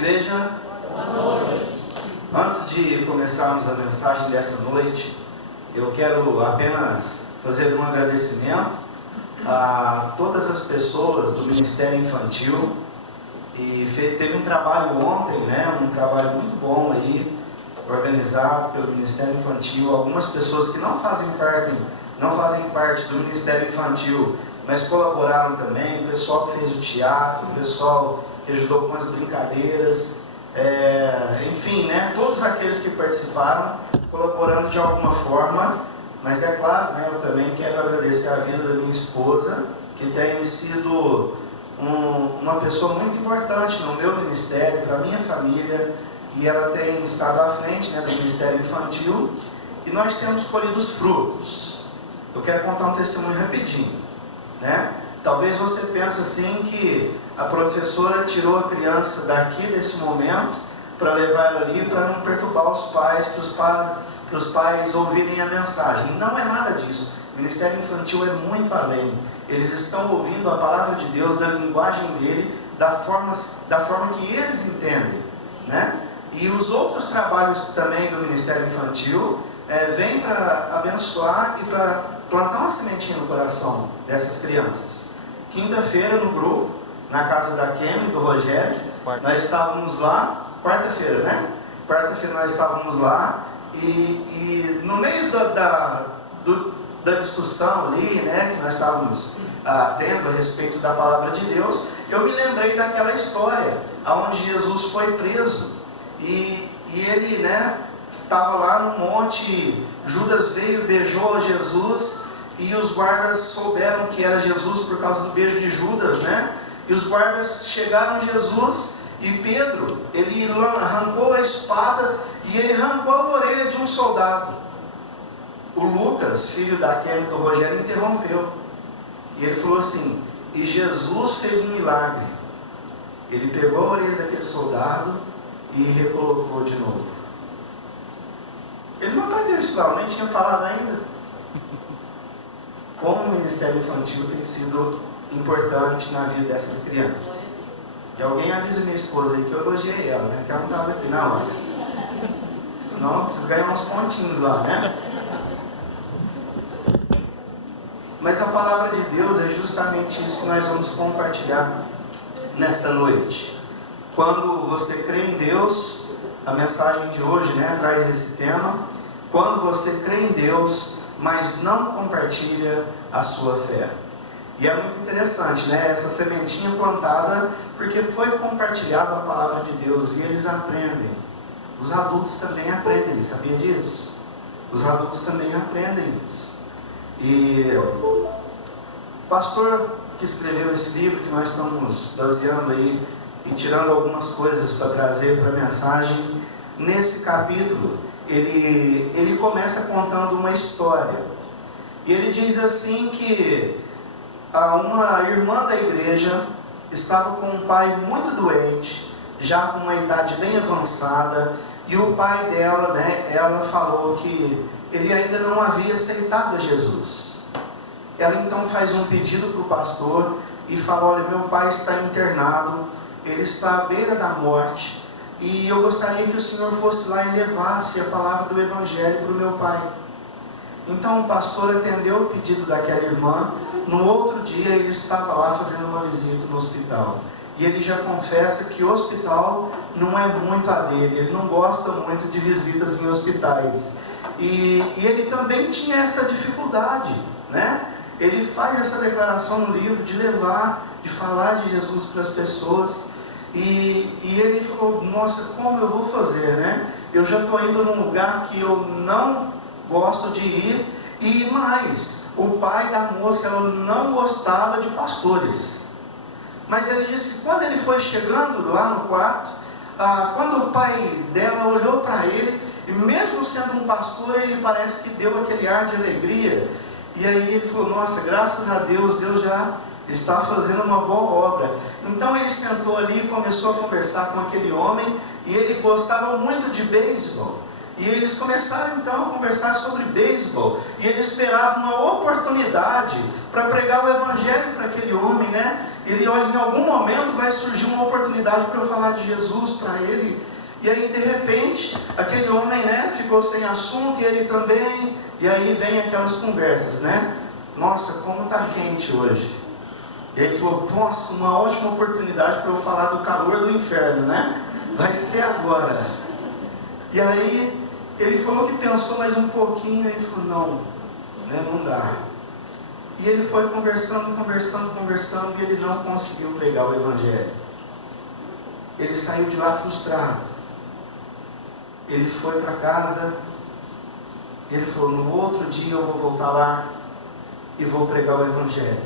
igreja. Boa noite. Antes de começarmos a mensagem dessa noite, eu quero apenas fazer um agradecimento a todas as pessoas do Ministério Infantil. E teve um trabalho ontem, um trabalho muito bom aí, organizado pelo Ministério Infantil. Algumas pessoas que não fazem parte do Ministério Infantil, mas colaboraram também. O pessoal que fez o teatro, o pessoal que ajudou com as brincadeiras, enfim, todos aqueles que participaram, colaborando de alguma forma. Mas é claro, eu também quero agradecer a vida da minha esposa, que tem sido uma pessoa muito importante no meu ministério, para a minha família, e ela tem estado à frente do Ministério Infantil, e nós temos colhido os frutos. Eu quero contar um testemunho rapidinho, Talvez você pense assim que a professora tirou a criança daqui desse momento para levar ela ali para não perturbar os pais, para os pais ouvirem a mensagem. Não é nada disso. O Ministério Infantil é muito além. Eles estão ouvindo a palavra de Deus na linguagem dele, da forma que eles entendem, E os outros trabalhos também do Ministério Infantil vêm para abençoar e para plantar uma sementinha no coração dessas crianças. Quinta-feira no grupo, na casa da Kemi e do Rogério, nós estávamos lá, quarta-feira, Quarta-feira nós estávamos lá e no meio da discussão ali, que nós estávamos tendo a respeito da palavra de Deus, eu me lembrei daquela história onde Jesus foi preso e ele, estava lá no monte. Judas veio, beijou Jesus e os guardas souberam que era Jesus por causa do beijo de Judas, E os guardas chegaram a Jesus e Pedro, ele arrancou a espada e ele arrancou a orelha de um soldado. O Lucas, filho da Kelly e do Rogério, interrompeu. E ele falou assim: e Jesus fez um milagre. Ele pegou a orelha daquele soldado e recolocou de novo. Ele não aprendeu isso não, nem tinha falado ainda. Como o Ministério Infantil tem sido importante na vida dessas crianças. E alguém avisa minha esposa aí que eu elogiei ela, porque ela não estava aqui na hora. Senão precisa ganhar uns pontinhos lá, Mas a palavra de Deus é justamente isso que nós vamos compartilhar nesta noite. Quando você crê em Deus, a mensagem de hoje traz esse tema. Quando você crê em Deus, mas não compartilha a sua fé. E é muito interessante, essa sementinha plantada, porque foi compartilhada a palavra de Deus e eles aprendem. Os adultos também aprendem, sabia disso? Os adultos também aprendem isso. E o pastor que escreveu esse livro, que nós estamos baseando aí e tirando algumas coisas para trazer para a mensagem, nesse capítulo, ele começa contando uma história. E ele diz assim que uma irmã da igreja estava com um pai muito doente, já com uma idade bem avançada, e o pai dela, ela falou que ele ainda não havia aceitado a Jesus. Ela então faz um pedido para o pastor e fala: olha, meu pai está internado, ele está à beira da morte, e eu gostaria que o senhor fosse lá e levasse a palavra do evangelho para o meu pai. Então o pastor atendeu o pedido daquela irmã. No outro dia ele estava lá fazendo uma visita no hospital. E ele já confessa que o hospital não é muito a dele, ele não gosta muito de visitas em hospitais. E ele também tinha essa dificuldade, Ele faz essa declaração no livro de levar, de falar de Jesus para as pessoas. E ele falou: nossa, como eu vou fazer, Eu já estou indo num lugar que eu não gosto de ir. E mais, o pai da moça, ela não gostava de pastores. Mas ele disse que quando ele foi chegando lá no quarto, quando o pai dela olhou para ele, e mesmo sendo um pastor, ele parece que deu aquele ar de alegria. E aí ele falou: nossa, graças a Deus, Deus já está fazendo uma boa obra. Então ele sentou ali e começou a conversar com aquele homem, e ele gostava muito de beisebol. E eles começaram então a conversar sobre beisebol, e ele esperava uma oportunidade para pregar o evangelho para aquele homem, Ele olha, em algum momento vai surgir uma oportunidade para eu falar de Jesus para ele. E aí, de repente, aquele homem, né, ficou sem assunto, e ele também. E aí vem aquelas conversas, né? Nossa, como está quente hoje. E aí ele falou, nossa, uma ótima oportunidade para eu falar do calor do inferno, né? Vai ser agora. E aí, ele falou que pensou mais um pouquinho, e falou, não, né, não dá. E ele foi conversando, e ele não conseguiu pregar o Evangelho. Ele saiu de lá frustrado. Ele foi para casa, ele falou, no outro dia eu vou voltar lá e vou pregar o Evangelho.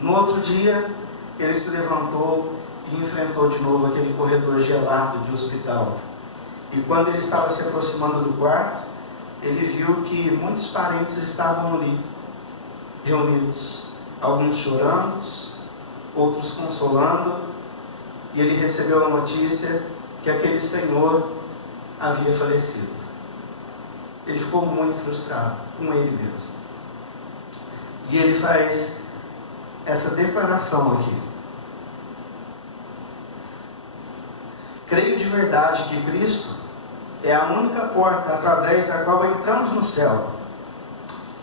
No outro dia, ele se levantou e enfrentou de novo aquele corredor gelado de hospital. E quando ele estava se aproximando do quarto, ele viu que muitos parentes estavam ali, reunidos, alguns chorando, outros consolando, e ele recebeu a notícia que aquele senhor havia falecido. Ele ficou muito frustrado com ele mesmo. E ele faz essa declaração aqui: creio de verdade que Cristo é a única porta através da qual entramos no céu,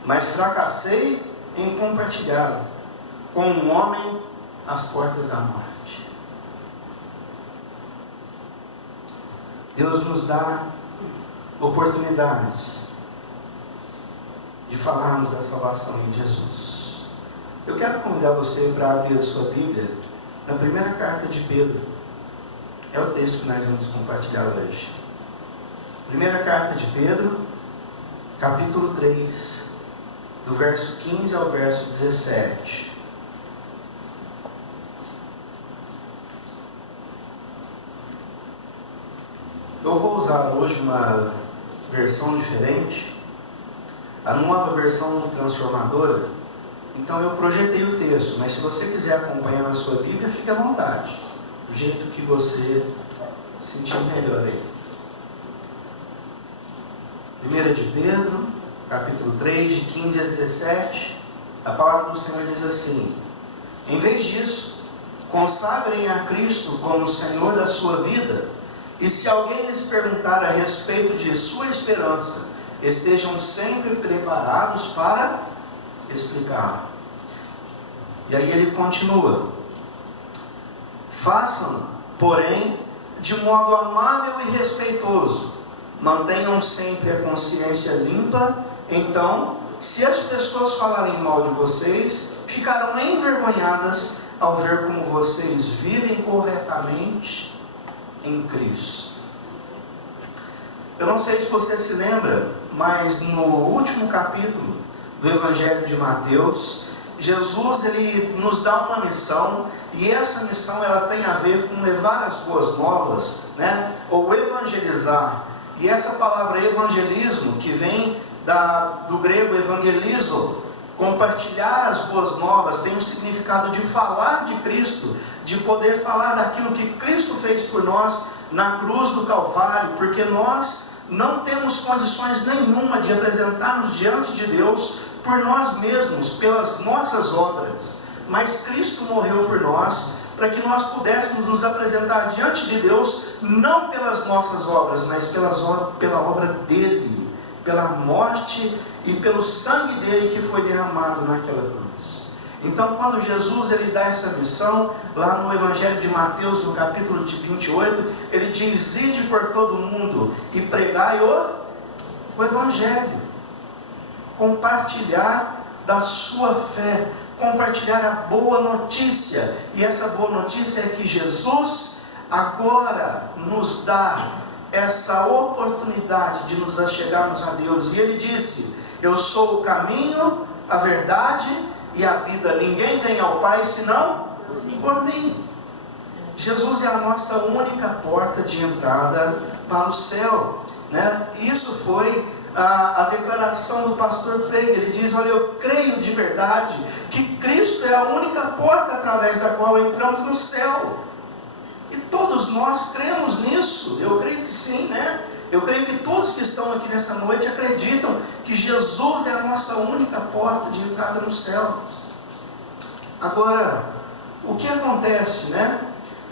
mas fracassei em compartilhá-lo com um homem as portas da morte. Deus nos dá oportunidades de falarmos da salvação em Jesus. Eu quero convidar você para abrir a sua Bíblia na primeira carta de Pedro. É o texto que nós vamos compartilhar hoje. Primeira carta de Pedro, capítulo 3, do verso 15 ao verso 17. Eu vou usar hoje uma versão diferente, a nova versão transformadora. Então eu projetei o texto, mas se você quiser acompanhar na sua Bíblia, fique à vontade, do jeito que você sentir melhor aí. 1 de Pedro, capítulo 3, de 15 a 17, a palavra do Senhor diz assim: em vez disso, consagrem a Cristo como Senhor da sua vida, e se alguém lhes perguntar a respeito de sua esperança, estejam sempre preparados para explicar. E aí ele continua: façam, porém, de modo amável e respeitoso, mantenham sempre a consciência limpa. Então, se as pessoas falarem mal de vocês, ficarão envergonhadas ao ver como vocês vivem corretamente em Cristo. Eu não sei se você se lembra, mas no último capítulo do Evangelho de Mateus, Jesus ele nos dá uma missão, e essa missão ela tem a ver com levar as boas novas, né? Ou evangelizar. E essa palavra evangelismo, que vem do grego evangelizo, compartilhar as boas novas, tem o significado de falar de Cristo, de poder falar daquilo que Cristo fez por nós na cruz do Calvário, porque nós não temos condições nenhuma de apresentar-nos diante de Deus por nós mesmos, pelas nossas obras, mas Cristo morreu por nós, para que nós pudéssemos nos apresentar diante de Deus, não pelas nossas obras, mas pela obra dele, pela morte e pelo sangue dele que foi derramado naquela cruz. Então, quando Jesus ele dá essa missão, lá no Evangelho de Mateus, no capítulo 28, ele diz: ide por todo mundo e pregai o Evangelho, compartilhar da sua fé, compartilhar a boa notícia. E essa boa notícia é que Jesus agora nos dá essa oportunidade de nos achegarmos a Deus. E ele disse: eu sou o caminho, a verdade e a vida. Ninguém vem ao Pai senão por mim. Jesus é a nossa única porta de entrada para o céu, né? Isso foi a declaração do pastor Craig. Ele diz: olha, eu creio de verdade que Cristo é a única porta através da qual entramos no céu. E todos nós cremos nisso. Eu creio que sim, né? Eu creio que todos que estão aqui nessa noite acreditam que Jesus é a nossa única porta de entrada no céu. Agora, o que acontece, né?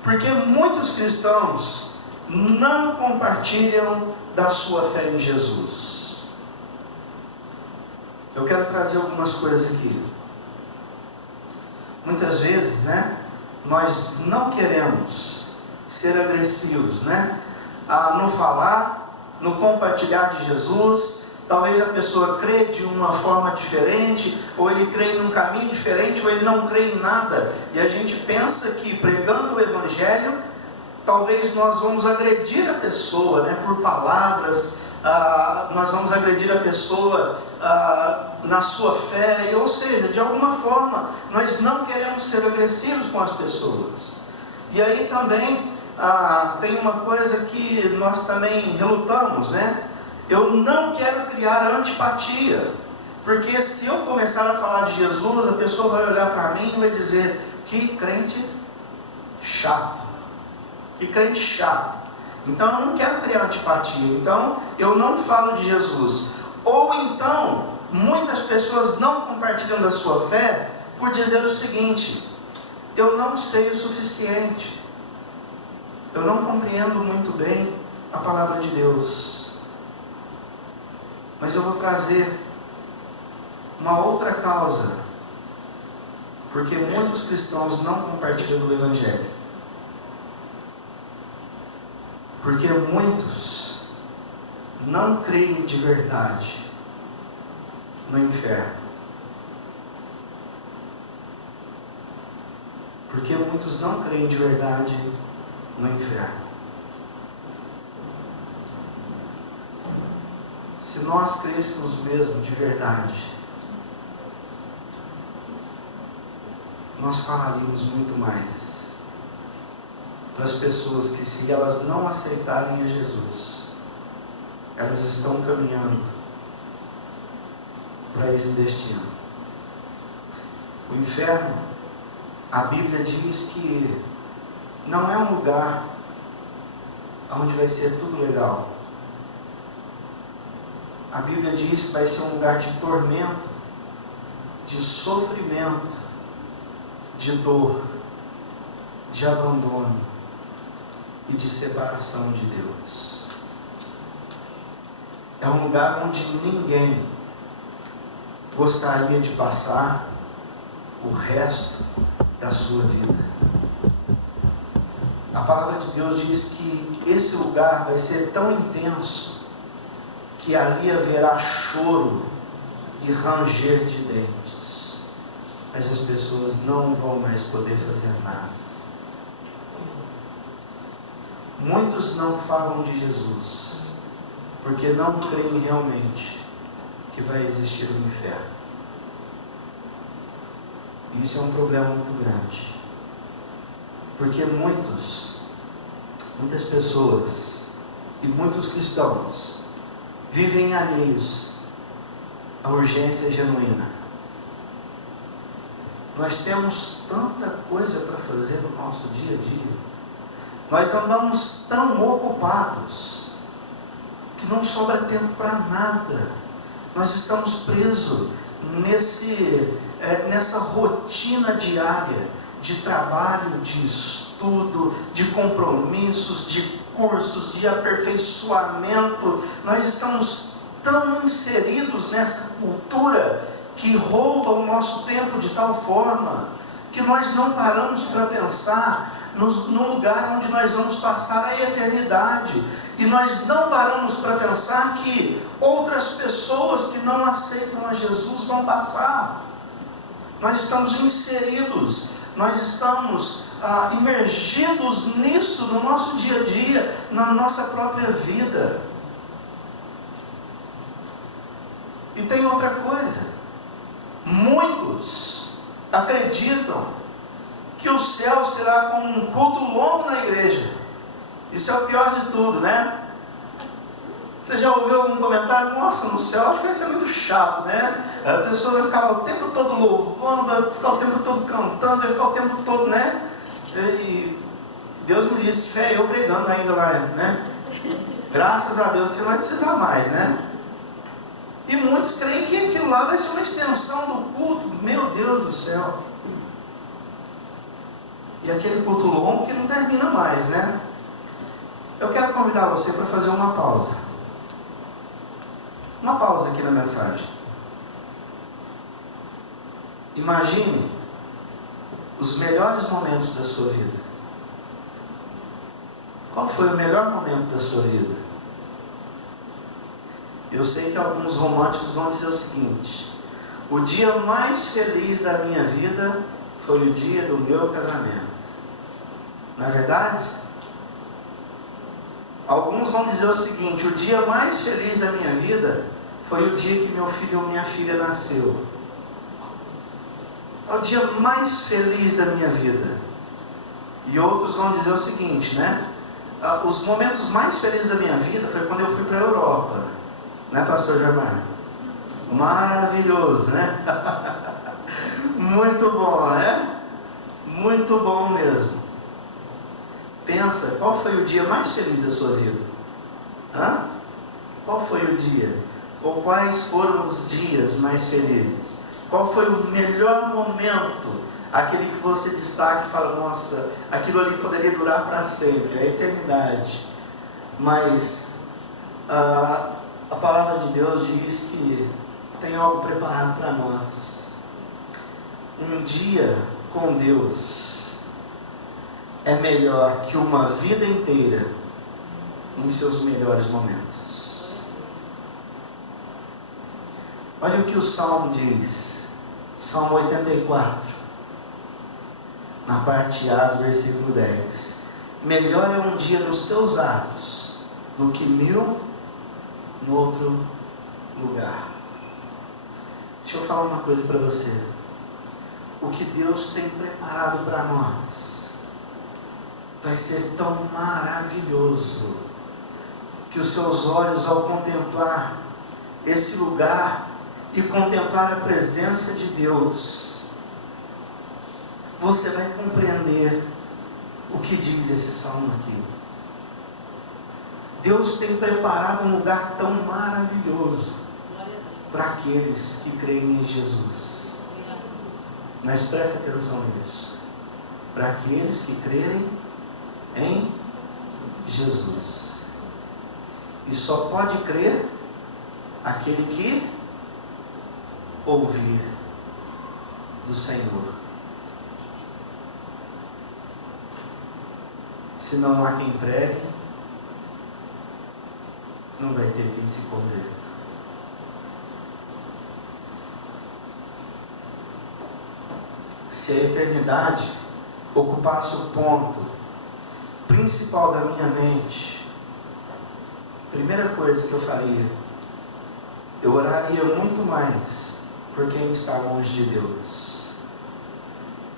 Porque muitos cristãos não compartilham da sua fé em Jesus. Eu quero trazer algumas coisas aqui. Muitas vezes, né, nós não queremos ser agressivos, né? No falar, no compartilhar de Jesus. Talvez a pessoa crê de uma forma diferente, ou ele crê em um caminho diferente, ou ele não crê em nada. E a gente pensa que pregando o Evangelho, talvez nós vamos agredir a pessoa, né, por palavras, nós vamos agredir a pessoa na sua fé, ou seja, de alguma forma, nós não queremos ser agressivos com as pessoas. E aí também tem uma coisa que nós também relutamos, né? Eu não quero criar antipatia, porque se eu começar a falar de Jesus, a pessoa vai olhar para mim e vai dizer: que crente chato, que crente chato. Então eu não quero criar antipatia, então eu não falo de Jesus. Ou então, muitas pessoas não compartilham da sua fé por dizer o seguinte: eu não sei o suficiente, eu não compreendo muito bem a palavra de Deus. Mas eu vou trazer uma outra causa, porque muitos cristãos não compartilham do Evangelho. Porque muitos não creem de verdade no inferno. Porque muitos não creem de verdade no inferno. Se nós crêssemos mesmo de verdade, nós falaríamos muito mais para as pessoas que, se elas não aceitarem a Jesus, elas estão caminhando para esse destino. O inferno, a Bíblia diz que não é um lugar onde vai ser tudo legal. A Bíblia diz que vai ser um lugar de tormento, de sofrimento, de dor, de abandono e de separação de Deus. É um lugar onde ninguém gostaria de passar o resto da sua vida. A palavra de Deus diz que esse lugar vai ser tão intenso que ali haverá choro e ranger de dentes, mas as pessoas não vão mais poder fazer nada. Muitos não falam de Jesus porque não creem realmente que vai existir um inferno. Isso é um problema muito grande, porque muitas pessoas e muitos cristãos vivem alheios à urgência genuína. Nós temos tanta coisa para fazer no nosso dia a dia, nós andamos tão ocupados que não sobra tempo para nada. Nós estamos presos nessa rotina diária de trabalho, de estudo, de compromissos, de cursos, de aperfeiçoamento. Nós estamos tão inseridos nessa cultura que rouba o nosso tempo de tal forma que nós não paramos para pensar no lugar onde nós vamos passar a eternidade, e nós não paramos para pensar que outras pessoas que não aceitam a Jesus vão passar. Nós estamos inseridos, nós estamos imergidos nisso no nosso dia a dia, na nossa própria vida. E tem outra coisa: muitos acreditam que o céu será como um culto longo na igreja. Isso é o pior de tudo, né? Você já ouviu algum comentário? Nossa, no céu acho que vai ser muito chato, né? A pessoa vai ficar lá o tempo todo louvando, vai ficar o tempo todo cantando, vai ficar o tempo todo, né? E Deus me disse, fé, eu pregando ainda lá, né? Graças a Deus que você não vai precisar mais, né? E muitos creem que aquilo lá vai ser uma extensão do culto. Meu Deus do céu! E aquele culto longo que não termina mais, né? Eu quero convidar você para fazer uma pausa. Uma pausa aqui na mensagem. Imagine os melhores momentos da sua vida. Qual foi o melhor momento da sua vida? Eu sei que alguns românticos vão dizer o seguinte: o dia mais feliz da minha vida foi o dia do meu casamento. Não é verdade? Alguns vão dizer o seguinte: o dia mais feliz da minha vida foi o dia que meu filho ou minha filha nasceu. É o dia mais feliz da minha vida. E outros vão dizer o seguinte, né? Os momentos mais felizes da minha vida foi quando eu fui para a Europa. Né, pastor Jamar? Maravilhoso, né? Muito bom, né? Muito bom mesmo. Pensa, qual foi o dia mais feliz da sua vida? Hã? Qual foi o dia? Ou quais foram os dias mais felizes? Qual foi o melhor momento? Aquele que você destaca e fala, nossa, aquilo ali poderia durar para sempre, a eternidade. Mas a palavra de Deus diz que tem algo preparado para nós. Um dia com Deus é melhor que uma vida inteira em seus melhores momentos. Olha o que o Salmo diz, Salmo 84, na parte A do versículo 10. Melhor é um dia nos teus atos do que 1000 no outro lugar. Deixa eu falar uma coisa para você. O que Deus tem preparado para nós vai ser tão maravilhoso que os seus olhos, ao contemplar esse lugar e contemplar a presença de Deus, você vai compreender o que diz esse salmo aqui. Deus tem preparado um lugar tão maravilhoso para aqueles que creem em Jesus. Mas presta atenção nisso. Para aqueles que crerem em Jesus. E só pode crer aquele que ouvir do Senhor. Se não há quem pregue, não vai ter quem se converta. Se a eternidade ocupasse o ponto principal da minha mente, a primeira coisa que eu faria, eu oraria muito mais por quem está longe de Deus.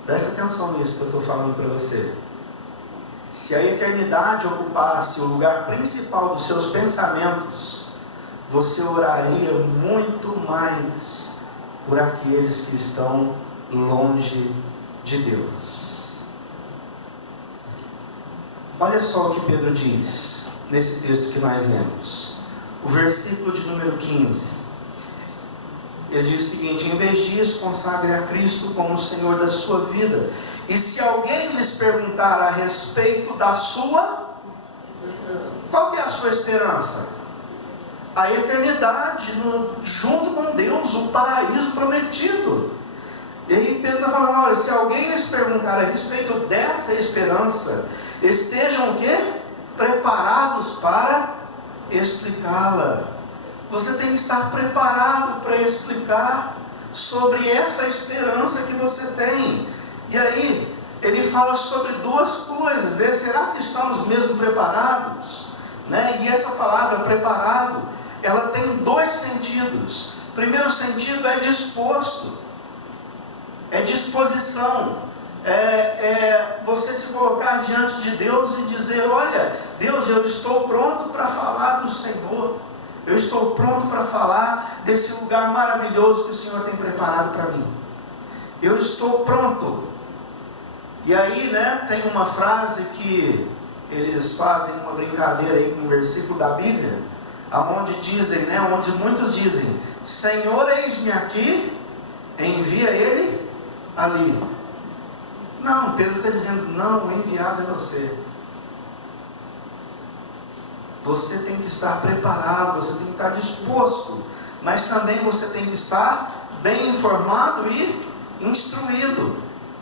Presta atenção nisso que eu estou falando para você. Se a eternidade ocupasse o lugar principal dos seus pensamentos, você oraria muito mais por aqueles que estão longe de Deus. Olha só o que Pedro diz nesse texto que nós lemos, o versículo de número 15. Ele diz o seguinte: em vez disso, consagre a Cristo como o Senhor da sua vida. E se alguém lhes perguntar a respeito da sua, qual que é a sua esperança? A eternidade junto com Deus, o paraíso prometido. E aí Pedro está falando, olha, se alguém lhes perguntar a respeito dessa esperança, estejam o quê? Preparados para explicá-la. Você tem que estar preparado para explicar sobre essa esperança que você tem. E aí, ele fala sobre duas coisas, né? Será que estamos mesmo preparados? Né? E essa palavra preparado, ela tem dois sentidos. O primeiro sentido é disposto, é disposição, é você se colocar diante de Deus e dizer, olha, Deus, eu estou pronto para falar do Senhor, eu estou pronto para falar desse lugar maravilhoso que o Senhor tem preparado para mim, eu estou pronto. E aí, né, tem uma frase que eles fazem uma brincadeira aí com um versículo da Bíblia, aonde dizem, né, onde muitos dizem, Senhor, eis-me aqui, envia ele ali. Não, Pedro está dizendo, não, o enviado é você. Você tem que estar preparado, você tem que estar disposto, mas também você tem que estar bem informado e instruído.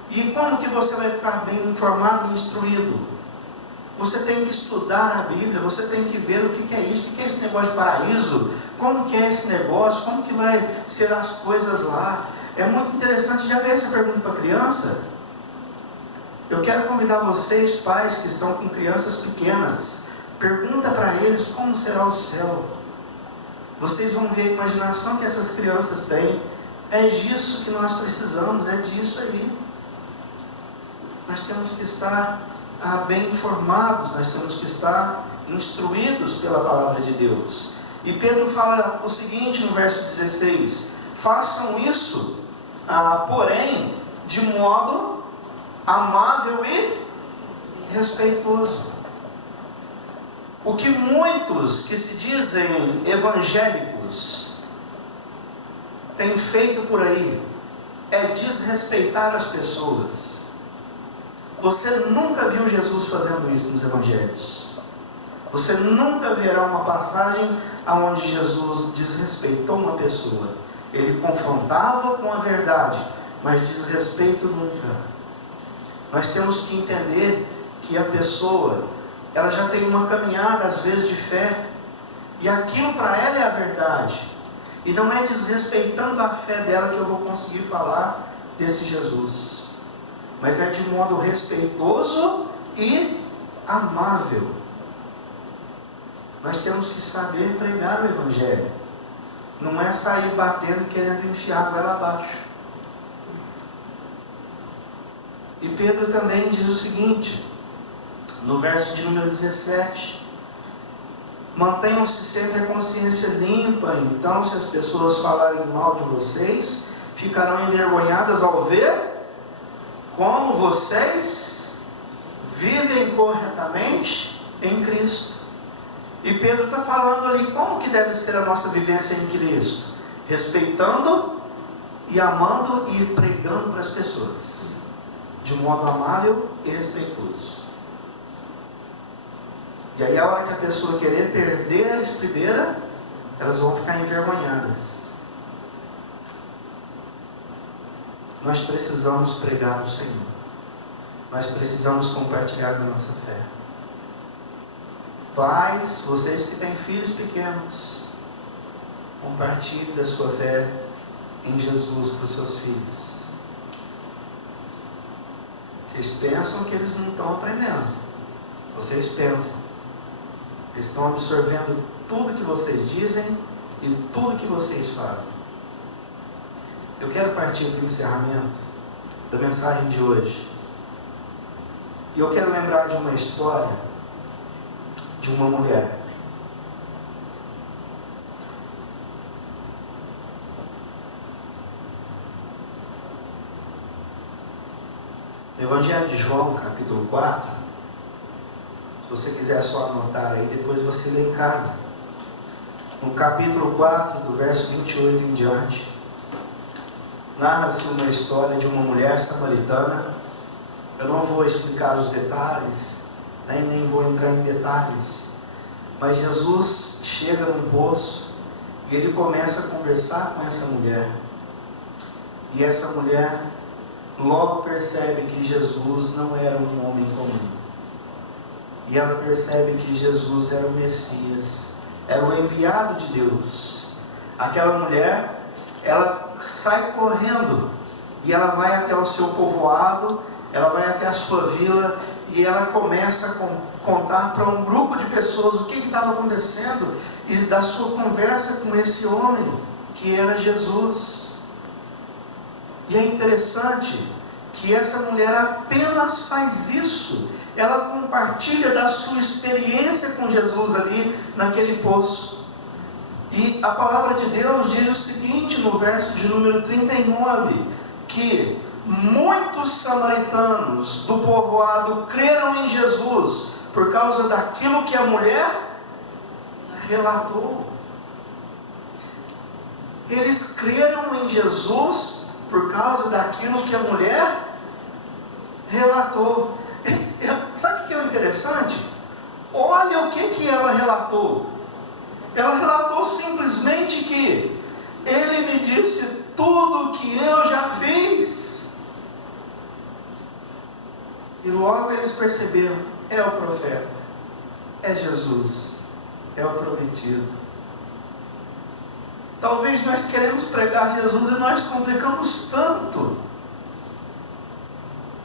E como que você vai ficar bem informado e instruído? Você tem que estudar a Bíblia, você tem que ver o que é isso, o que é esse negócio de paraíso, como que é esse negócio, como que vai ser as coisas lá. É muito interessante. Já veio essa pergunta para criança? Eu quero convidar vocês, pais que estão com crianças pequenas, pergunta para eles como será o céu. Vocês vão ver a imaginação que essas crianças têm. É disso que nós precisamos, é disso aí. Nós temos que estar bem informados, nós temos que estar instruídos pela palavra de Deus. E Pedro fala o seguinte no verso 16: façam isso, porém, de modo amável e respeitoso. O que muitos que se dizem evangélicos têm feito por aí é desrespeitar as pessoas. Você nunca viu Jesus fazendo isso nos evangelhos. Você nunca verá uma passagem onde Jesus desrespeitou uma pessoa. Ele confrontava com a verdade, mas desrespeito nunca. Nós temos que entender que a pessoa, ela já tem uma caminhada às vezes de fé, e aquilo para ela é a verdade, e não é desrespeitando a fé dela que eu vou conseguir falar desse Jesus, mas é de modo respeitoso e amável. Nós temos que saber pregar o Evangelho, não é sair batendo querendo enfiar a goela abaixo. E Pedro também diz o seguinte, no verso de número 17: mantenham-se sempre a consciência limpa, então se as pessoas falarem mal de vocês, ficarão envergonhadas ao ver como vocês vivem corretamente em Cristo. E Pedro está falando ali como que deve ser a nossa vivência em Cristo: respeitando e amando e pregando para as pessoas, de modo amável e respeitoso. E aí a hora que a pessoa querer perder a estribeira, elas vão ficar envergonhadas. Nós precisamos pregar o Senhor. Nós precisamos compartilhar da nossa fé. Pais, vocês que têm filhos pequenos, compartilhe da sua fé em Jesus para os seus filhos. Vocês pensam que eles não estão aprendendo. Vocês pensam. Eles estão absorvendo tudo que vocês dizem e tudo que vocês fazem. Eu quero partir para o encerramento da mensagem de hoje. E eu quero lembrar de uma história de uma mulher. No Evangelho de João, capítulo 4, se você quiser só anotar aí, depois você lê em casa. No capítulo 4, do verso 28 em diante, narra-se uma história de uma mulher samaritana. Eu não vou explicar os detalhes, nem vou entrar em detalhes, mas Jesus chega num poço e ele começa a conversar com essa mulher. E essa mulher logo percebe que Jesus não era um homem comum. E ela percebe que Jesus era o Messias, era o enviado de Deus. Aquela mulher, ela sai correndo e ela vai até o seu povoado, ela vai até a sua vila e ela começa a contar para um grupo de pessoas o que estava acontecendo e da sua conversa com esse homem que era Jesus. E é interessante que essa mulher apenas faz isso. Ela compartilha da sua experiência com Jesus ali naquele poço. E a palavra de Deus diz o seguinte no verso de número 39, que muitos samaritanos do povoado creram em Jesus por causa daquilo que a mulher relatou. Eles creram em Jesus por causa daquilo que a mulher relatou. Sabe o que é interessante? Olha o que ela relatou. Ela relatou simplesmente que ele me disse tudo o que eu já fiz. E logo eles perceberam: é o profeta, é Jesus, é o prometido. Talvez nós queremos pregar Jesus e nós complicamos tanto.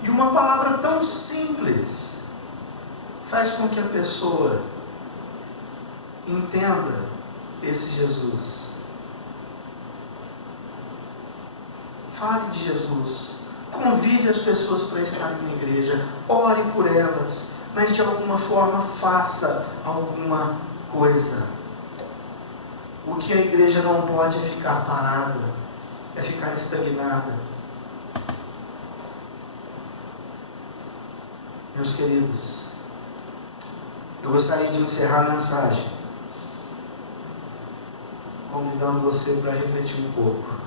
E uma palavra tão simples faz com que a pessoa entenda esse Jesus. Fale de Jesus. Convide as pessoas para estarem na igreja. Ore por elas. Mas de alguma forma faça alguma coisa. O que a igreja não pode é ficar parada, é ficar estagnada. Meus queridos, eu gostaria de encerrar a mensagem convidando você para refletir um pouco.